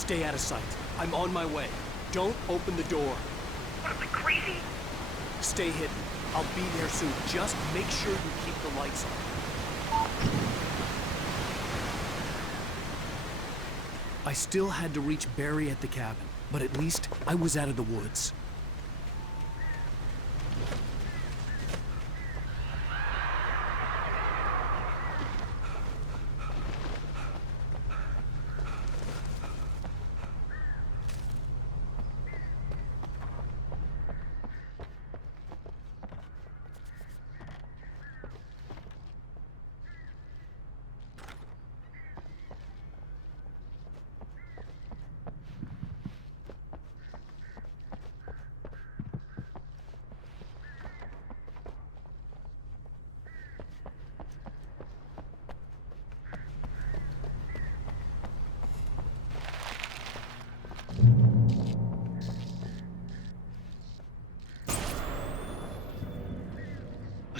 Stay out of sight. I'm on my way. Don't open the door. What, am I crazy? Stay hidden. I'll be there soon. Just make sure you keep the lights on. I still had to reach Barry at the cabin, but at least I was out of the woods.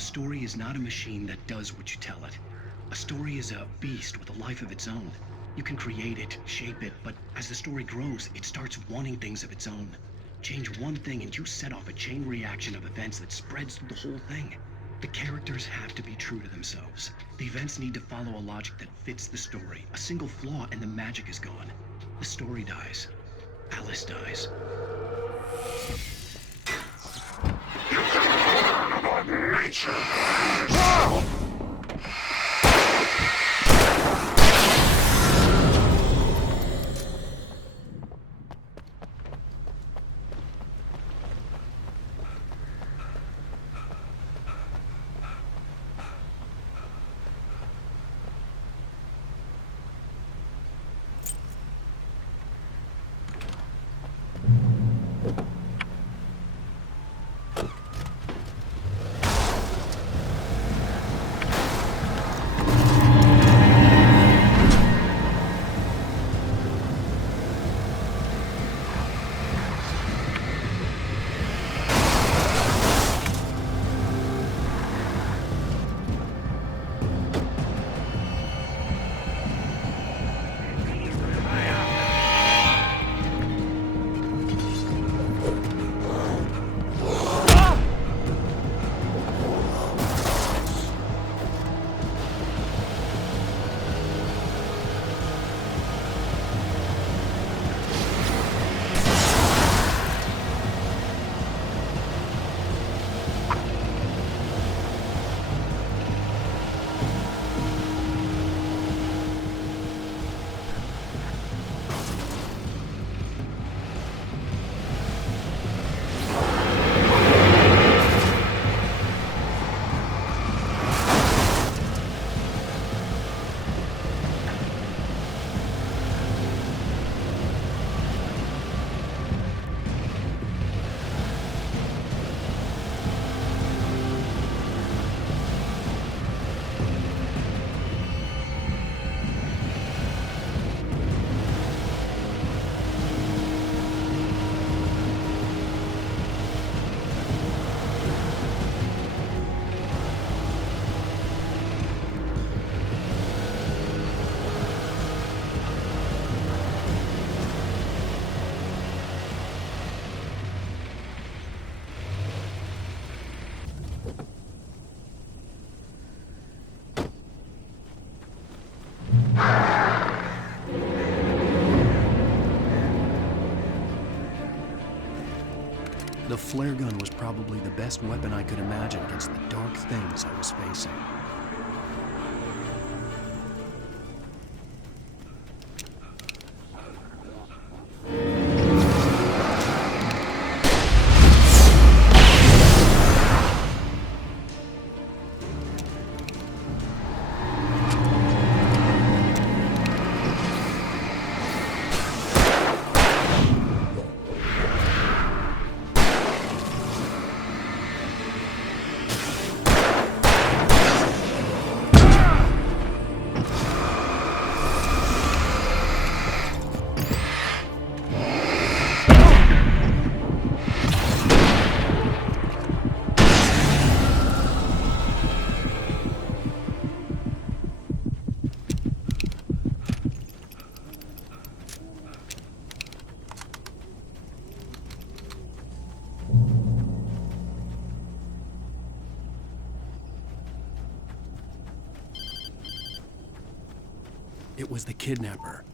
A story is not a machine that does what you tell it. A story is a beast with a life of its own. You can create it, shape it, but as the story grows, it starts wanting things of its own. Change one thing and you set off a chain reaction of events that spreads through the whole thing. The characters have to be true to themselves. The events need to follow a logic that fits the story. A single flaw and the magic is gone. The story dies. Alice dies. The flare gun was probably the best weapon I could imagine against the dark things I was facing. it was the kidnapper.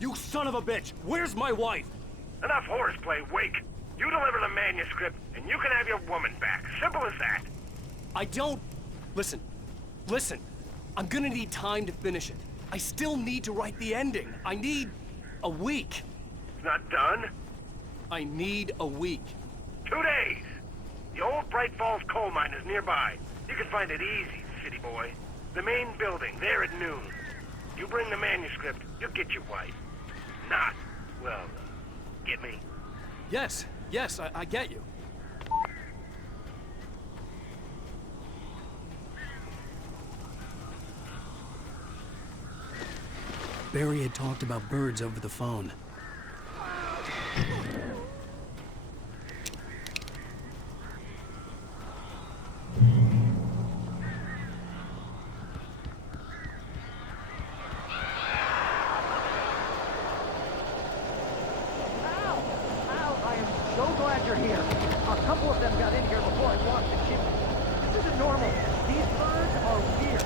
You son of a bitch! Where's my wife? Enough horseplay, Wake. You deliver the manuscript, and you can have your woman back. Simple as that. I don't... Listen. I'm gonna need time to finish it. I still need to write the ending. I need a week. It's not done. I need a week. 2 days. The old Bright Falls coal mine is nearby. You can find it easy, city boy. The main building, there at noon. You bring the manuscript, you'll get your wife. Not, well, get me? Yes, I get you. Barry had talked about birds over the phone. I am so glad you're here. A couple of them got in here before I walked the chimney. This isn't normal. These birds are weird.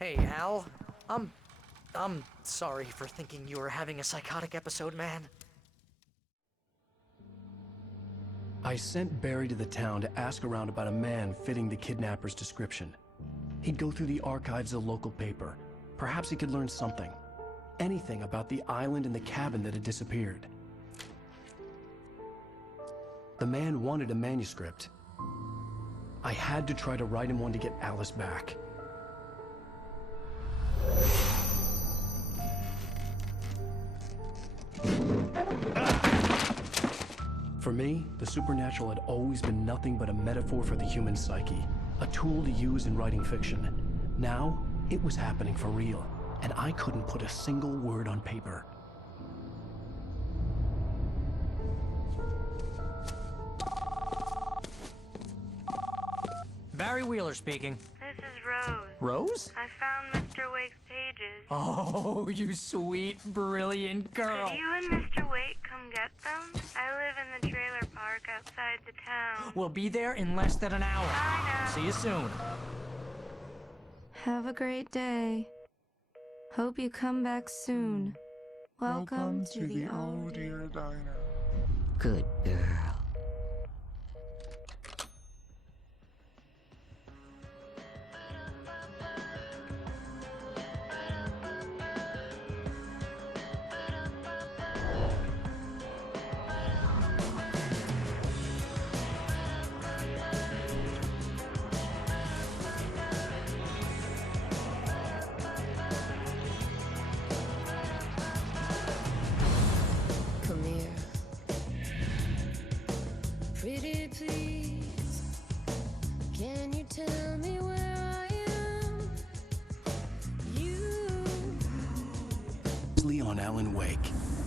Hey, Al. I'm sorry for thinking you were having a psychotic episode, man. I sent Barry to the town to ask around about a man fitting the kidnapper's description. He'd go through the archives of the local paper. Perhaps he could learn something. Anything about the island and the cabin that had disappeared. The man wanted a manuscript. I had to try to write him one to get Alice back. For me, the supernatural had always been nothing but a metaphor for the human psyche, a tool to use in writing fiction. Now, it was happening for real, and I couldn't put a single word on paper. Barry Wheeler speaking. This is Rose. Rose? I found Mr. Wake's pages. Oh, you sweet, brilliant girl. Could you and Mr. Wake come get them? I live in the trailer park outside the town. We'll be there in less than an hour. Bye now. See you soon. Have a great day. Hope you come back soon. Welcome to the old dear diner. Good girl. Come here. Pretty please, can you tell me where I am? You. Leon Alan Wake.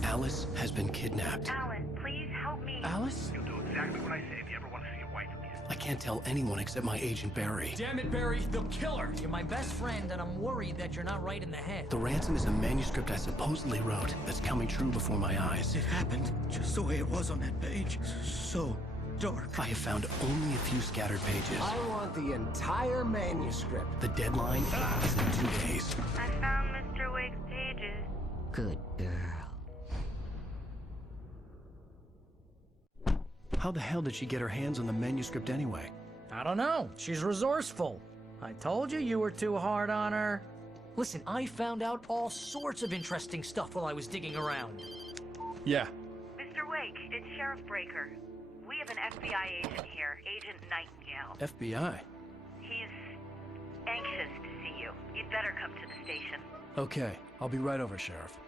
Alice has been kidnapped. Alan, please help me. Alice? You'll do exactly what I say if you ever want to see your wife again. I can't tell anyone except my agent Barry. Damn it, Barry, they'll kill her. You're my best friend, and I'm worried that you're not right in the head. The ransom is a manuscript I supposedly wrote that's coming true before my eyes. It happened just the way it was on that page. So dark. I have found only a few scattered pages. I want the entire manuscript. The deadline is in 2 days. I found Mr. Wake's pages. Good girl. How the hell did she get her hands on the manuscript anyway? I don't know. She's resourceful. I told you you were too hard on her. Listen, I found out all sorts of interesting stuff while I was digging around. Yeah. Mr. Wake, it's Sheriff Breaker. We have an FBI agent here, Agent Nightingale. FBI? He's anxious to see you. You'd better come to the station. Okay, I'll be right over, Sheriff.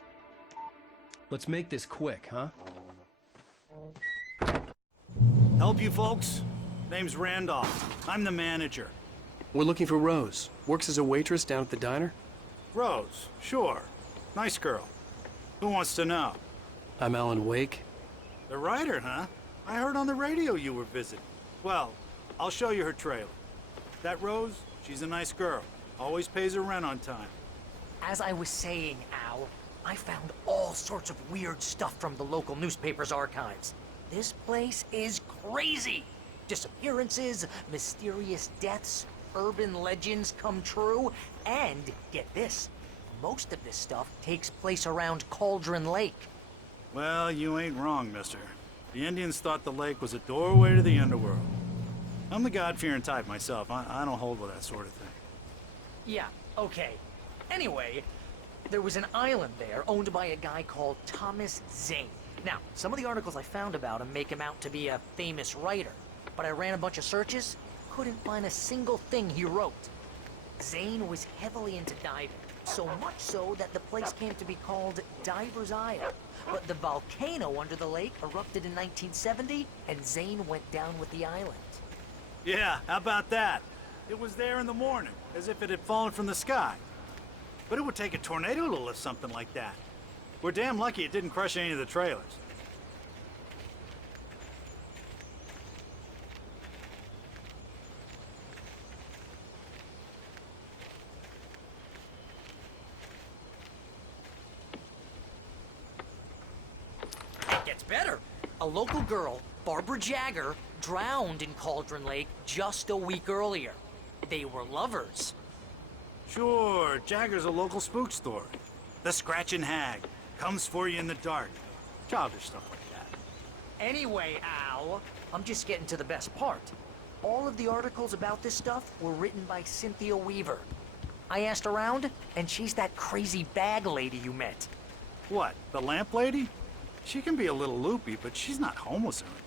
Let's make this quick, huh? Help you folks? Name's Randolph. I'm the manager. We're looking for Rose. Works as a waitress down at the diner. Rose, sure. Nice girl. Who wants to know? I'm Alan Wake. The writer, huh? I heard on the radio you were visiting. Well, I'll show you her trailer. That Rose, she's a nice girl. Always pays her rent on time. As I was saying, Al, I found all sorts of weird stuff from the local newspaper's archives. This place is crazy. Disappearances, mysterious deaths, urban legends come true, and get this, most of this stuff takes place around Cauldron Lake. Well, you ain't wrong, mister. The Indians thought the lake was a doorway to the underworld. I'm the God-fearing type myself. I don't hold with that sort of thing. Yeah, okay. Anyway, there was an island there owned by a guy called Thomas Zane. Now, some of the articles I found about him make him out to be a famous writer, but I ran a bunch of searches, couldn't find a single thing he wrote. Zane was heavily into diving, so much so that the place came to be called Diver's Isle. But the volcano under the lake erupted in 1970, and Zane went down with the island. Yeah, how about that? It was there in the morning, as if it had fallen from the sky. But it would take a tornado to lift something like that. We're damn lucky it didn't crush any of the trailers. It gets better. A local girl, Barbara Jagger, drowned in Cauldron Lake just a week earlier. They were lovers. Sure, Jagger's a local spook story. The Scratching Hag comes for you in the dark. Childish stuff like that. Anyway, Al, I'm just getting to the best part. All of the articles about this stuff were written by Cynthia Weaver. I asked around, and she's that crazy bag lady you met. What, the lamp lady? She can be a little loopy, but she's not homeless or anything.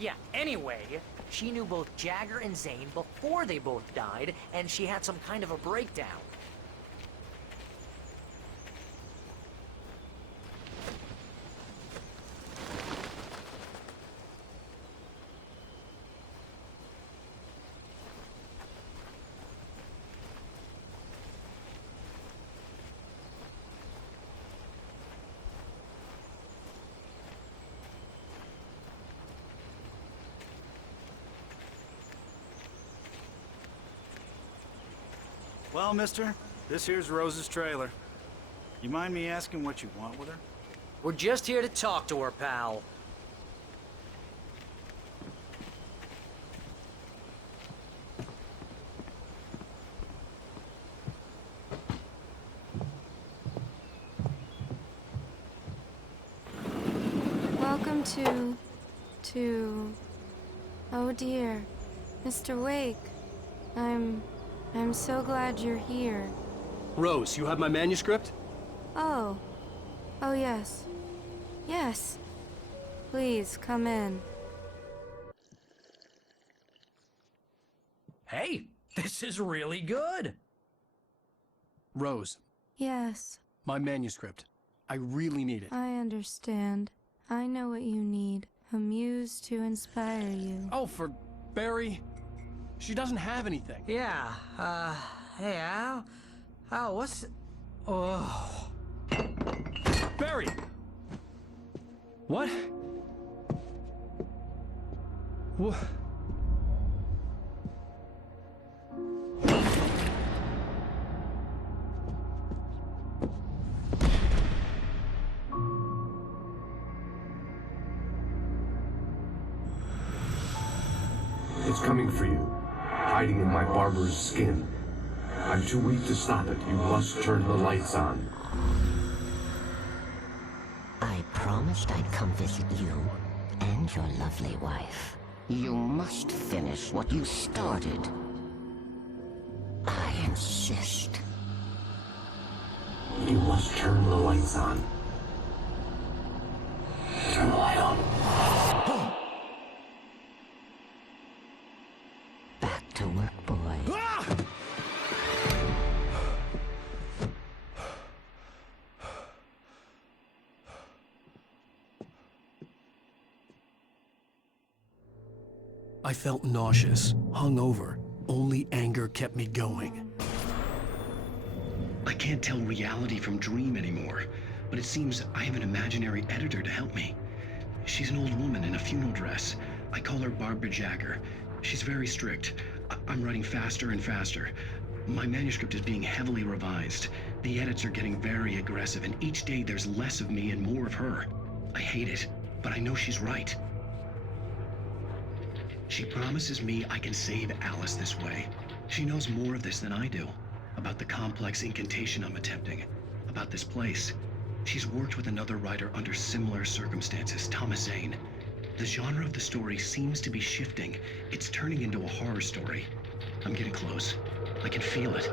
Yeah, anyway, she knew both Jagger and Zane before they both died, and she had some kind of a breakdown. Well, mister, this here's Rose's trailer. You mind me asking what you want with her? We're just here to talk to her, pal. Welcome to... Oh dear. Mr. Wake. I'm so glad you're here. Rose, you have my manuscript? Oh. Oh, yes. Yes. Please, come in. Hey, this is really good. Rose, Yes, my manuscript. I really need it. I understand. I know what you need. A muse to inspire you. Oh, for Barry? She doesn't have anything. Yeah, hey, Al, what's... Oh... Barry! What? What? It's coming for you, hiding in my barber's skin. I'm too weak to stop it. You must turn the lights on. I promised I'd come visit you and your lovely wife. You must finish what you started. I insist. You must turn the lights on. Turn the light on. Back to work, boy. I felt nauseous, hungover. Only anger kept me going. I can't tell reality from dream anymore, but it seems I have an imaginary editor to help me. She's an old woman in a funeral dress. I call her Barbara Jagger. She's very strict. I'm writing faster and faster. My manuscript is being heavily revised. The edits are getting very aggressive, and each day there's less of me and more of her. I hate it, but I know she's right. She promises me I can save Alice this way. She knows more of this than I do. About the complex incantation I'm attempting. About this place. She's worked with another writer under similar circumstances, Thomas Zane. The genre of the story seems to be shifting. It's turning into a horror story. I'm getting close. I can feel it.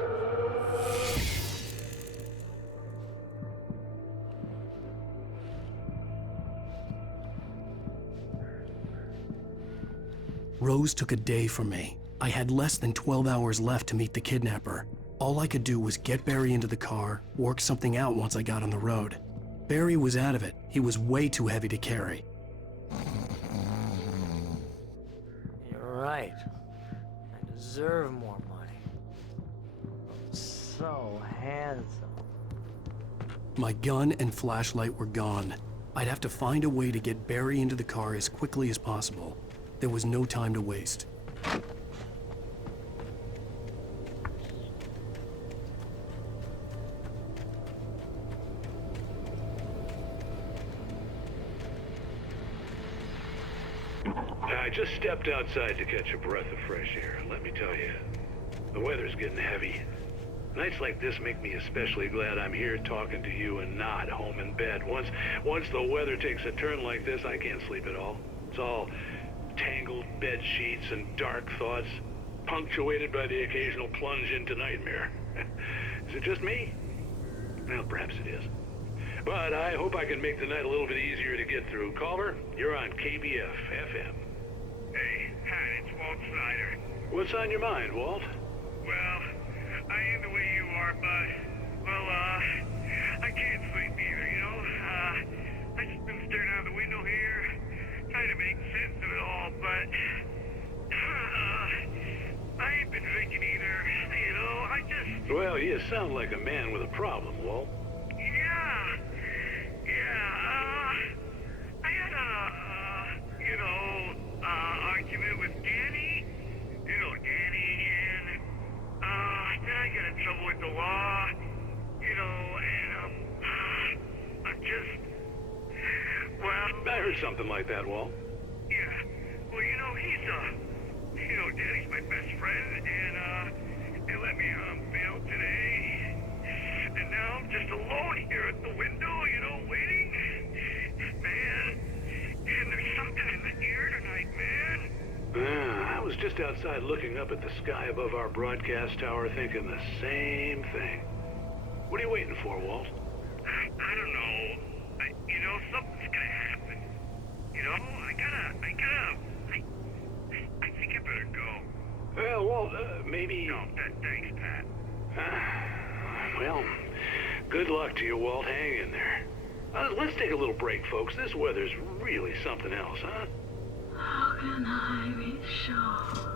Rose took a day from me. I had less than 12 hours left to meet the kidnapper. All I could do was get Barry into the car, work something out once I got on the road. Barry was out of it. He was way too heavy to carry. You're right. I deserve more money. I'm so handsome. My gun and flashlight were gone. I'd have to find a way to get Barry into the car as quickly as possible. There was no time to waste. I just stepped outside to catch a breath of fresh air. Let me tell you, the weather's getting heavy. Nights like this make me especially glad I'm here talking to you and not home in bed. Once the weather takes a turn like this, I can't sleep at all. It's all tangled bed sheets and dark thoughts, punctuated by the occasional plunge into nightmare. Is it just me? Well, perhaps it is. But I hope I can make the night a little bit easier to get through. Culver, you're on KBF FM. Hey, hi, it's Walt Snyder. What's on your mind, Walt? Well, I ain't the way you are, but, I can't sleep either, you know? I just been staring out the window here, trying to make sense of it all, but, I ain't been drinking either, you know? I just... Well, you sound like a man with a problem, Walt. I had a, argument with Danny. You know Danny, and, then I got in trouble something like that, Walt. Yeah. Well, Danny's my best friend, and, they let me, bail today. And now I'm just alone here at the window, waiting. Man, and there's something in the air tonight, man. I was just outside looking up at the sky above our broadcast tower thinking the same thing. What are you waiting for, Walt? I don't know. Something's gonna happen. I think I better go. Well, Walt, maybe... No, thanks, Pat. Well, good luck to you, Walt. Hang in there. Let's take a little break, folks. This weather's really something else, huh? How can I be sure?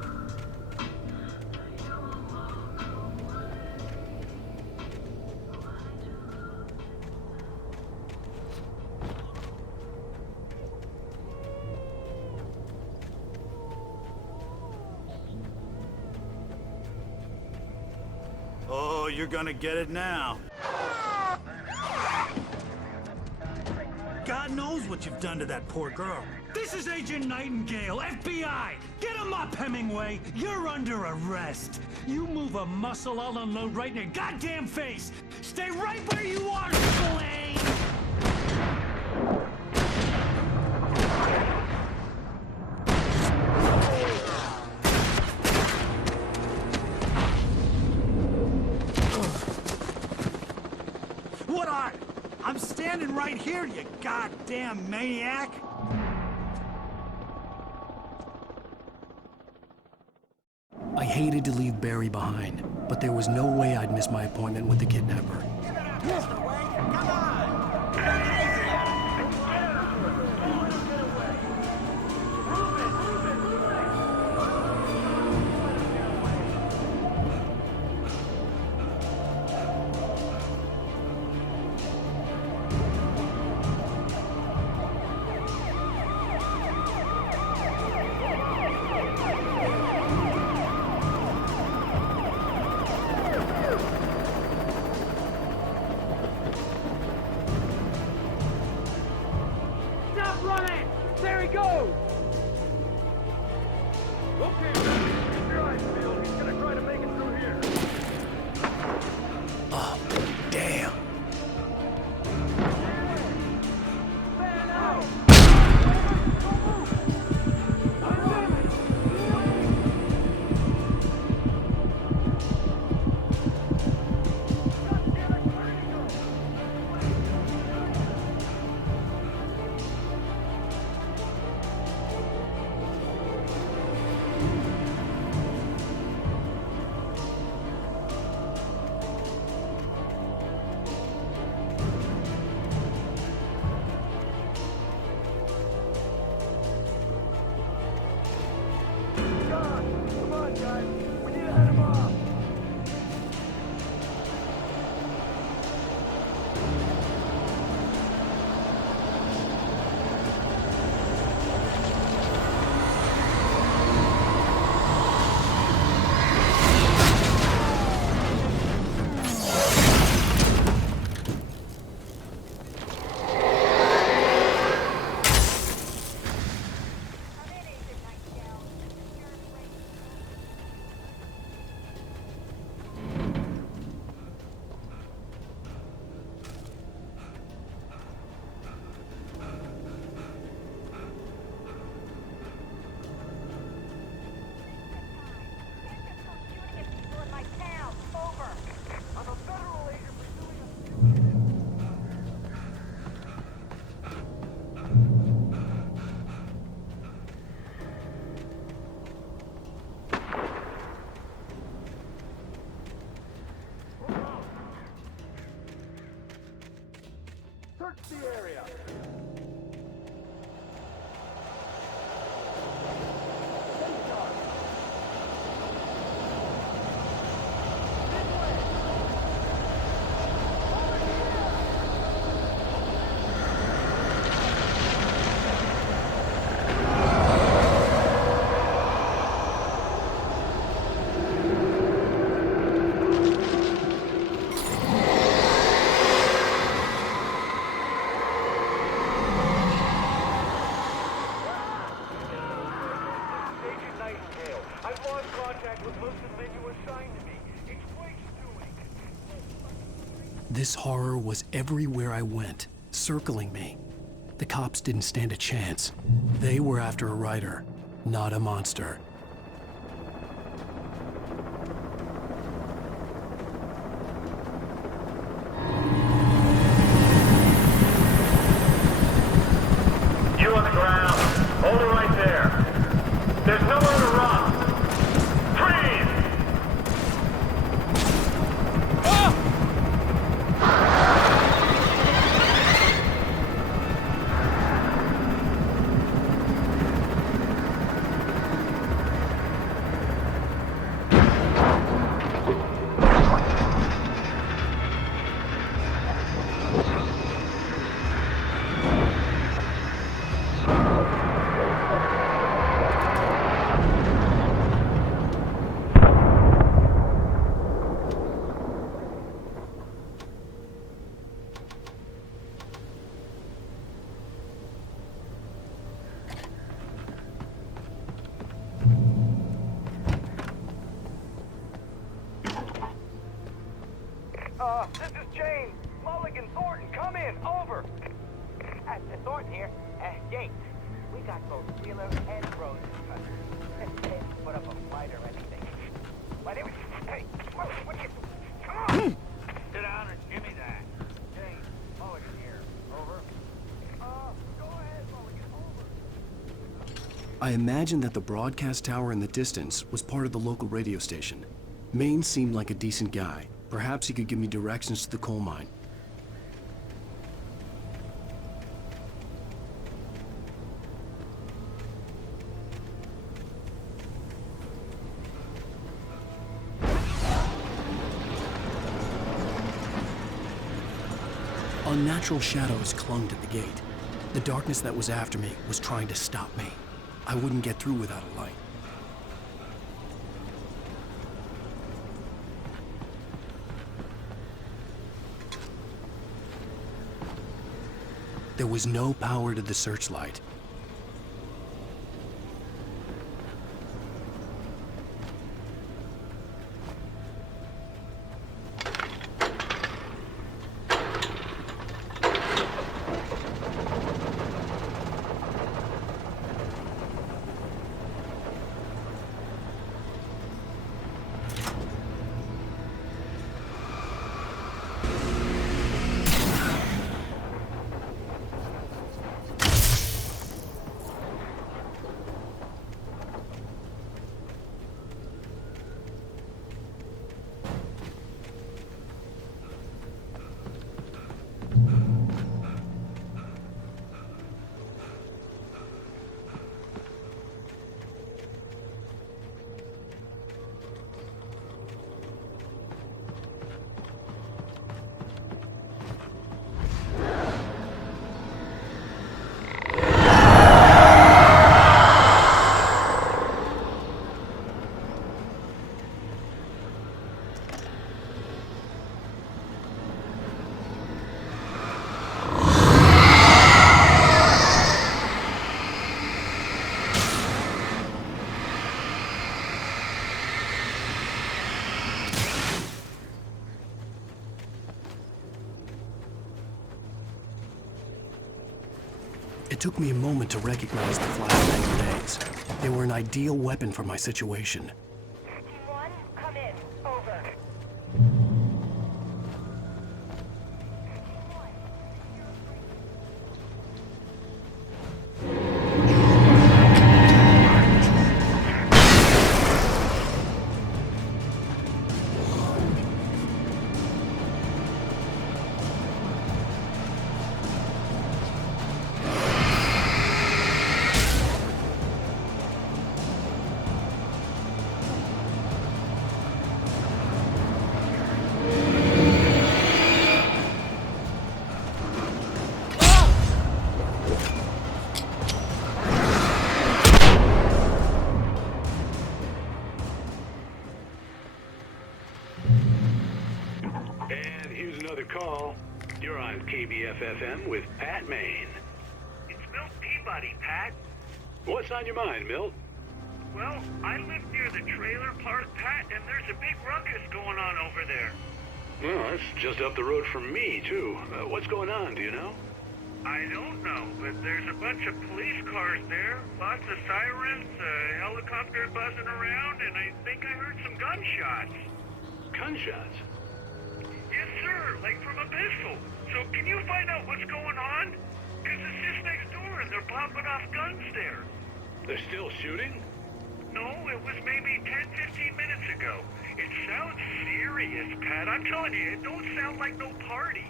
Oh, you're gonna get it now. God knows what you've done to that poor girl. This is Agent Nightingale, FBI! Get him up, Hemingway! You're under arrest! You move a muscle, I'll unload right in your goddamn face! Stay right where you are, Slane! What are? I'm standing right here, you goddamn maniac! I hated to leave Barry behind, but there was no way I'd miss my appointment with the kidnapper. Stop running! There he goes! Okay, keep your eyes peeled. He's gonna try to make it through here. Oh, damn. Fan out! I've lost contact with most of the men you assigned to me. It's Quake's doing. This horror was everywhere I went, circling me. The cops didn't stand a chance. They were after a writer, not a monster. You on the ground. Hold it right there. There's nowhere to run. Freeze! This is James. Mulligan, Thornton, come in. Over. Thornton here. James, we got both Wheeler and Rose cutters. Put up a fight or anything. But it was... Hey, what you... Come on! Sit down and give me that. James, Mulligan here. Over. Go ahead, Mulligan. Over. I imagined that the broadcast tower in the distance was part of the local radio station. Maine seemed like a decent guy. Perhaps he could give me directions to the coal mine. Unnatural shadows clung to the gate. The darkness that was after me was trying to stop me. I wouldn't get through without a light. There was no power to the searchlight. It took me a moment to recognize the flashbang grenades. They were an ideal weapon for my situation. Team 1, come in. Over. Call. You're on KBF-FM with Pat Maine. It's Milt Peabody, Pat. What's on your mind, Milt? Well, I live near the trailer park, Pat, and there's a big ruckus going on over there. Well, that's just up the road from me, too. What's going on, do you know? I don't know, but there's a bunch of police cars there, lots of sirens, helicopters buzzing around, and I think I heard some gunshots. Gunshots? Yes, sir, like from a pistol. So can you find out what's going on? Because it's just next door and they're popping off guns there. They're still shooting? No, it was maybe 10-15 minutes ago. It sounds serious, Pat. I'm telling you, it don't sound like no party.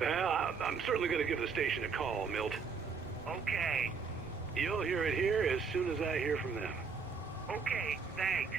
Well, I'm certainly going to give the station a call, Milt. Okay. You'll hear it here as soon as I hear from them. Okay, thanks.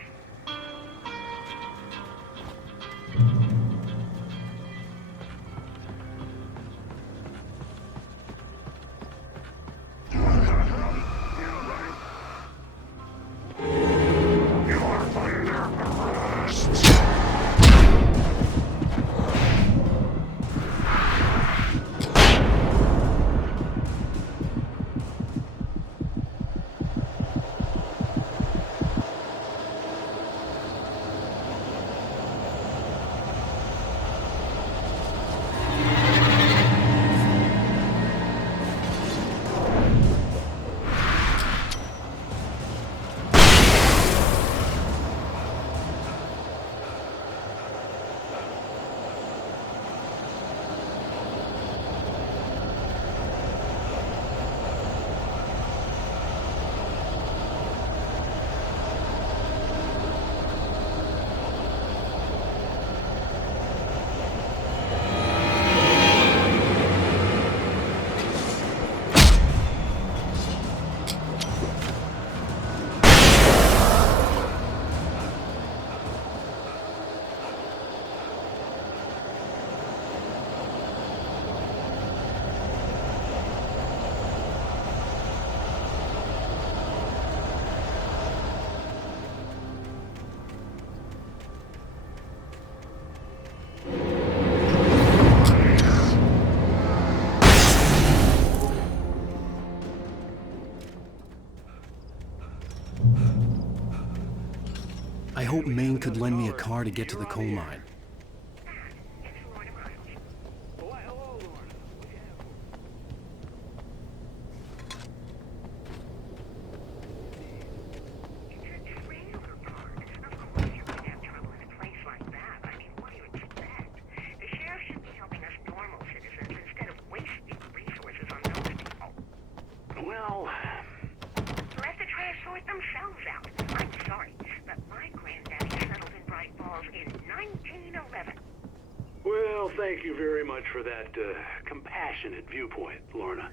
I hope Maine could lend me a car to get to the coal mine. Well, let the trash sort themselves out. I'm sorry, but my granddaddy settled in Bright Falls in 1911. Well, thank you very much for that compassionate viewpoint, Lorna.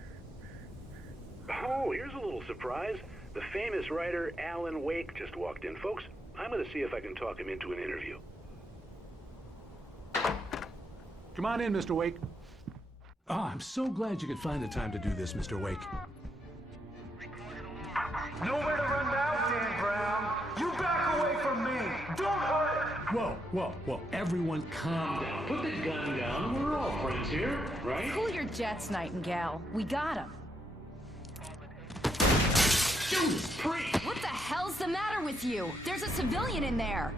Oh, here's a little surprise. The famous writer Alan Wake just walked in. Folks, I'm going to see if I can talk him into an interview. Come on in, Mr. Wake. Oh, I'm so glad you could find the time to do this, Mr. Wake. Nowhere to run now, Dan Brown. You back away from me. Don't hurt. Whoa, whoa, whoa. Everyone calm down. Put the gun down. We're all friends here, right? Cool your jets, Nightingale. We got him. Judas Priest! What the hell's the matter with you? There's a civilian in there.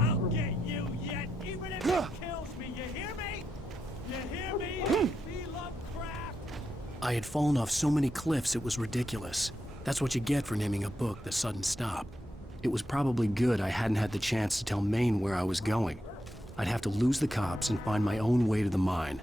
I'll get you yet, even if it kills me. You hear me? You hear me? Be Lovecraft. I had fallen off so many cliffs it was ridiculous. That's what you get for naming a book The Sudden Stop. It was probably good I hadn't had the chance to tell Maine where I was going. I'd have to lose the cops and find my own way to the mine.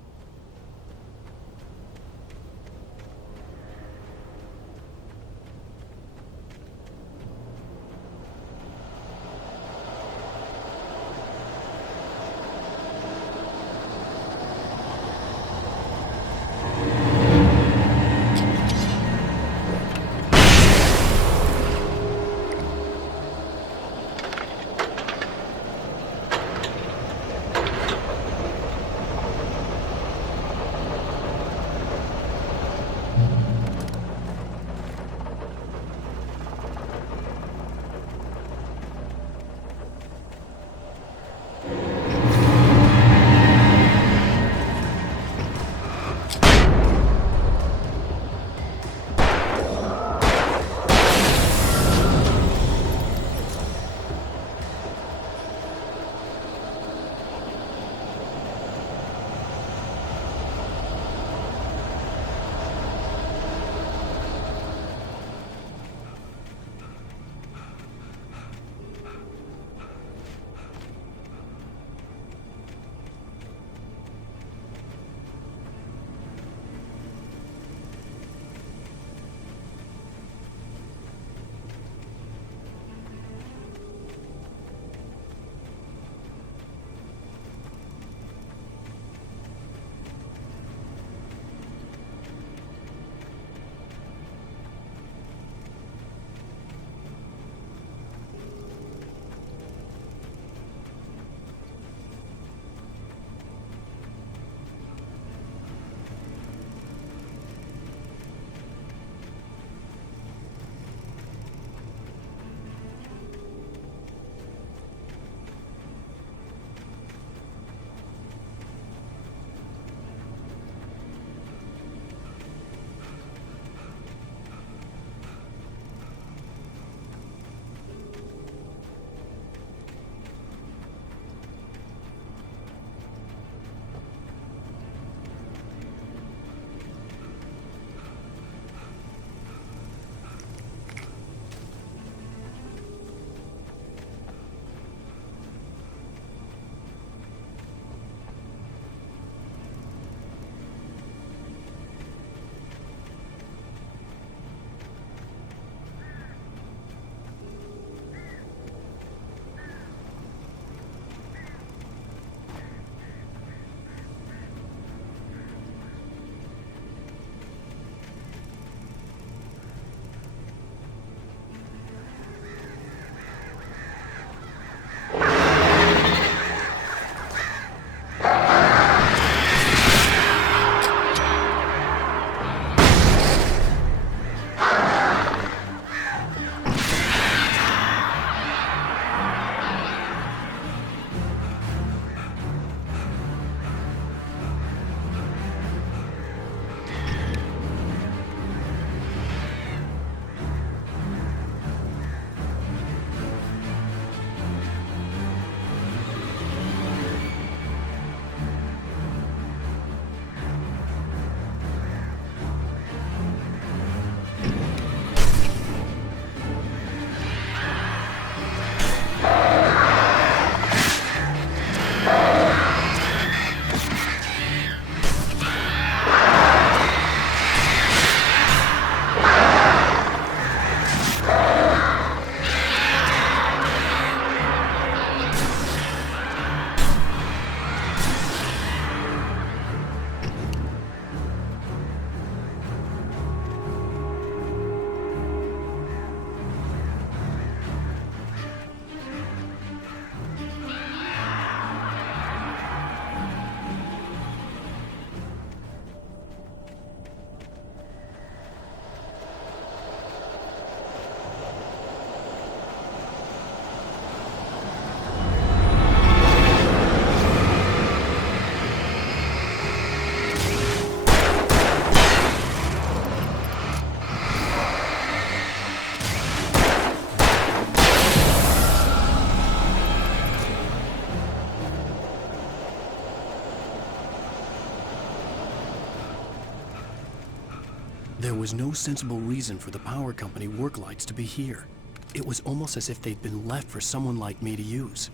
There was no sensible reason for the power company work lights to be here. It was almost as if they'd been left for someone like me to use.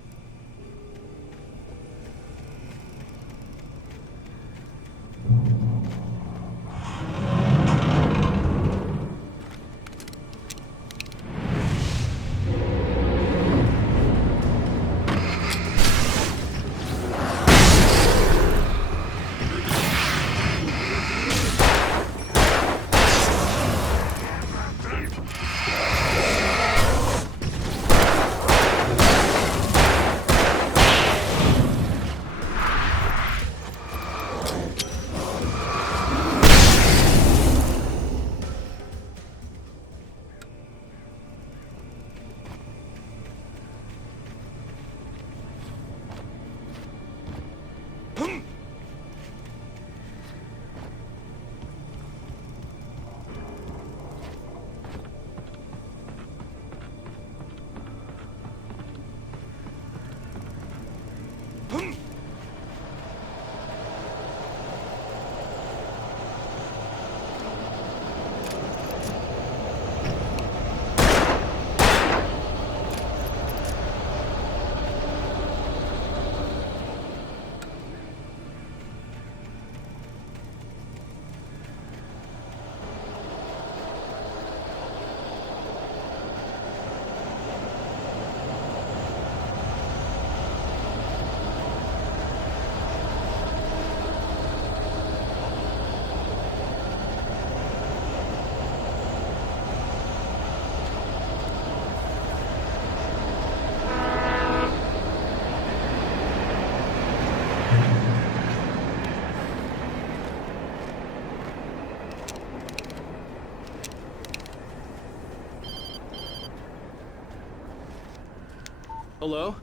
Hello?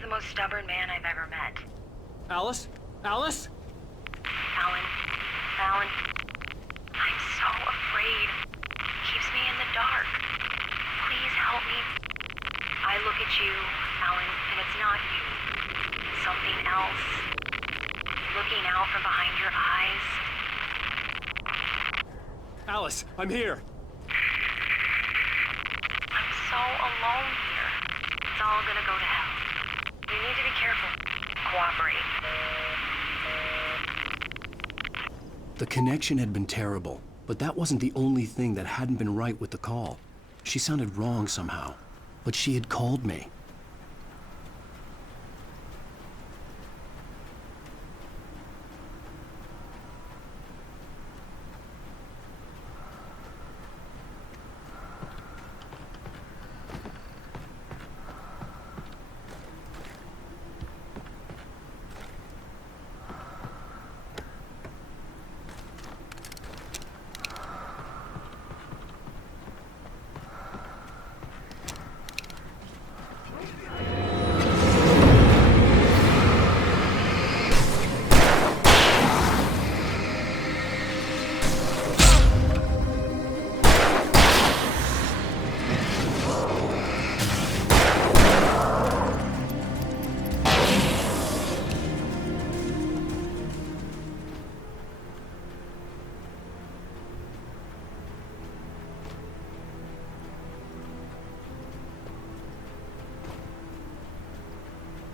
The most stubborn man I've ever met. Alice? Alice? Alan. Alan. I'm so afraid. He keeps me in the dark. Please help me. I look at you, Alan, and it's not you. It's something else. Looking out from behind your eyes. Alice, I'm here. I'm so alone here. It's all gonna go to hell. You need to be careful. Cooperate. The connection had been terrible, but that wasn't the only thing that hadn't been right with the call. She sounded wrong somehow, but she had called me.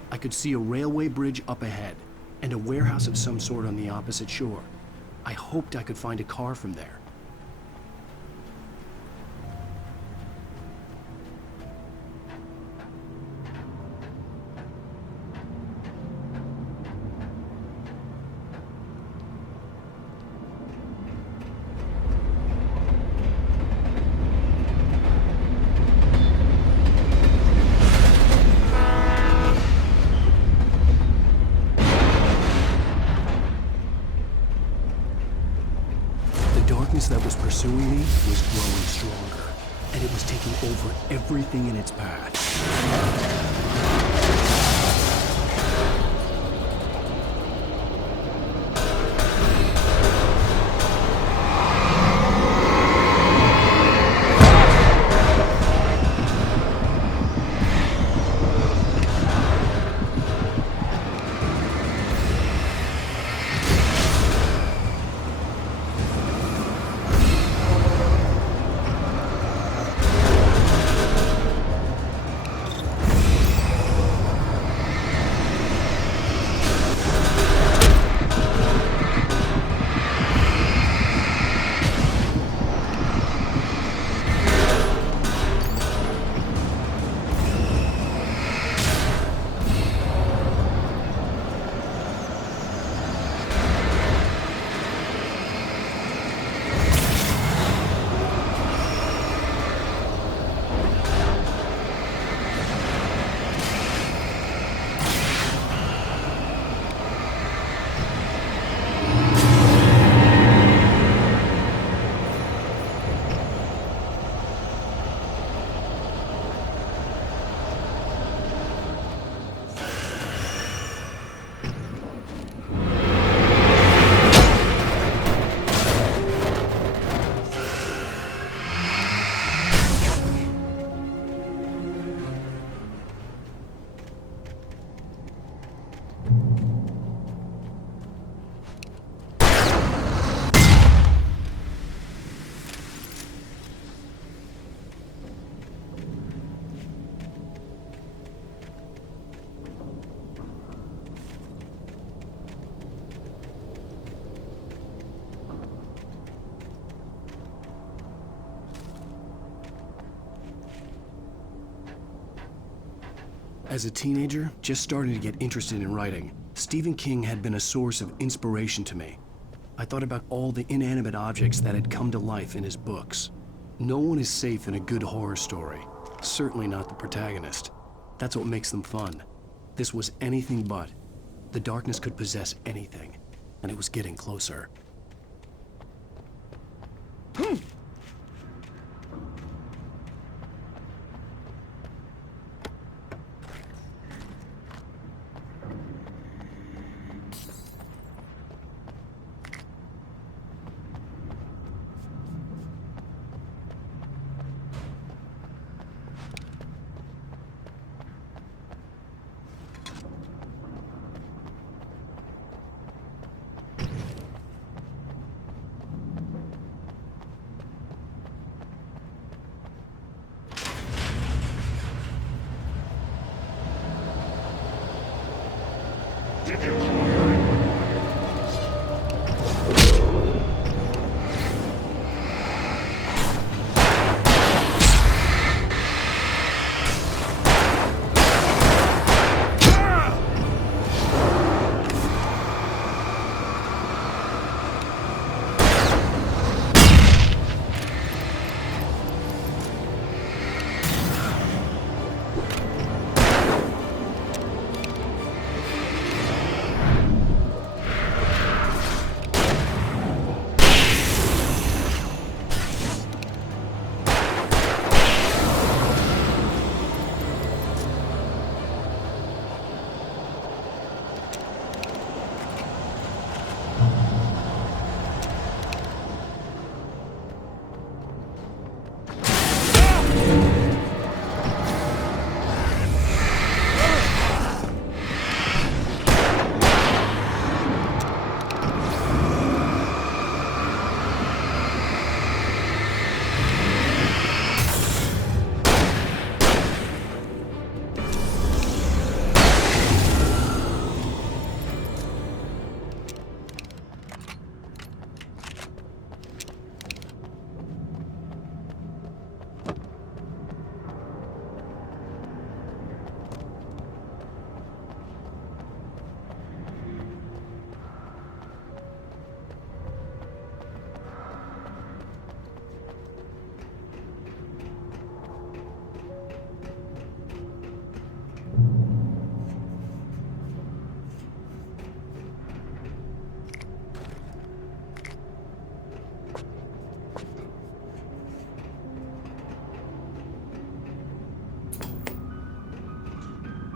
I could see a railway bridge up ahead, and a warehouse of some sort on the opposite shore. I hoped I could find a car from there. That was pursuing me was growing stronger, and it was taking over everything in its path. As a teenager, just starting to get interested in writing, Stephen King had been a source of inspiration to me. I thought about all the inanimate objects that had come to life in his books. No one is safe in a good horror story. Certainly not the protagonist. That's what makes them fun. This was anything but. The darkness could possess anything, and it was getting closer.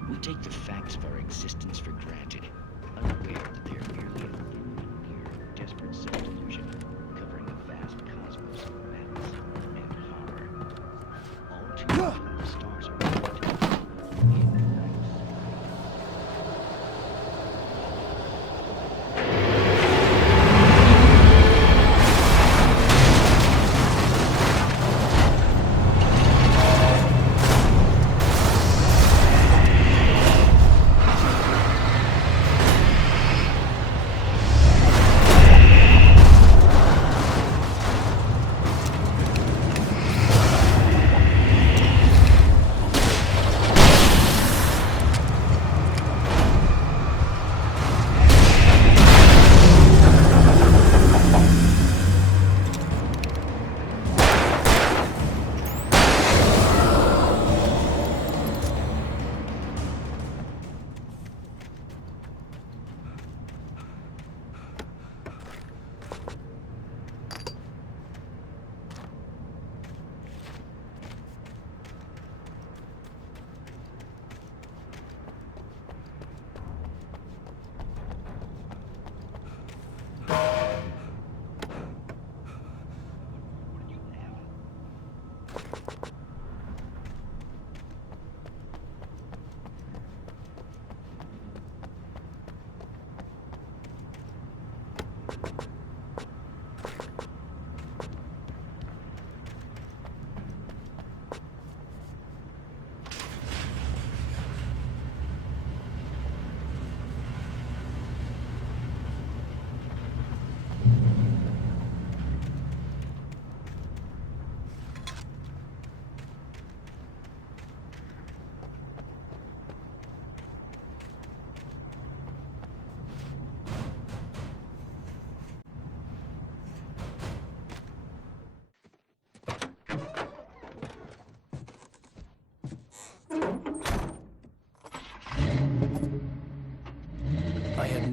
We take the facts of our existence for granted, unaware that they are merely an near desperate self-delusion, covering a vast cosmos of madness and horror. All too often, the stars are bright in the night.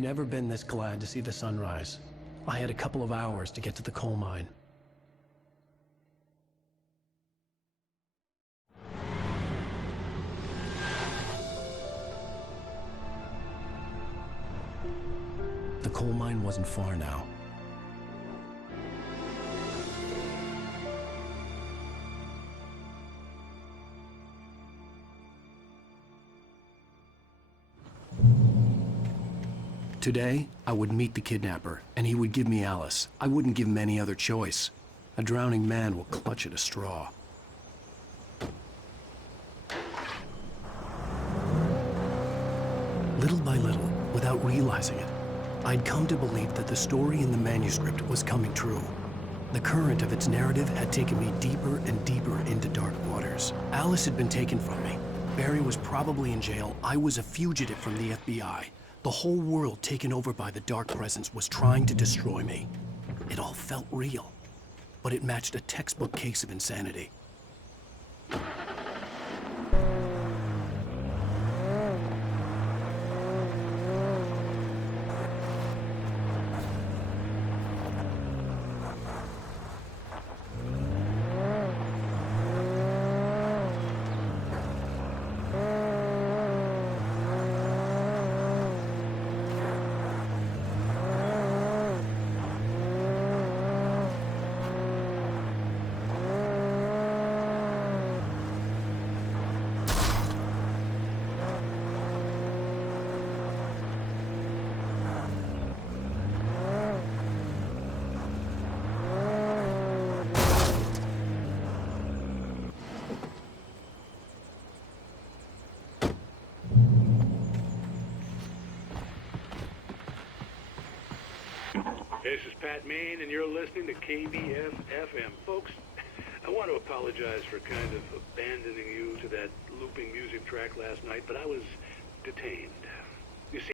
never been this glad to see the sunrise. I had a couple of hours to get to the coal mine. The coal mine wasn't far now. Today, I would meet the kidnapper, and he would give me Alice. I wouldn't give him any other choice. A drowning man will clutch at a straw. Little by little, without realizing it, I'd come to believe that the story in the manuscript was coming true. The current of its narrative had taken me deeper and deeper into dark waters. Alice had been taken from me. Barry was probably in jail. I was a fugitive from the FBI. The whole world taken over by the Dark Presence was trying to destroy me. It all felt real, but it matched a textbook case of insanity. This is Pat Main, and you're listening to KBF-FM. Folks, I want to apologize for kind of abandoning you to that looping music track last night, but I was detained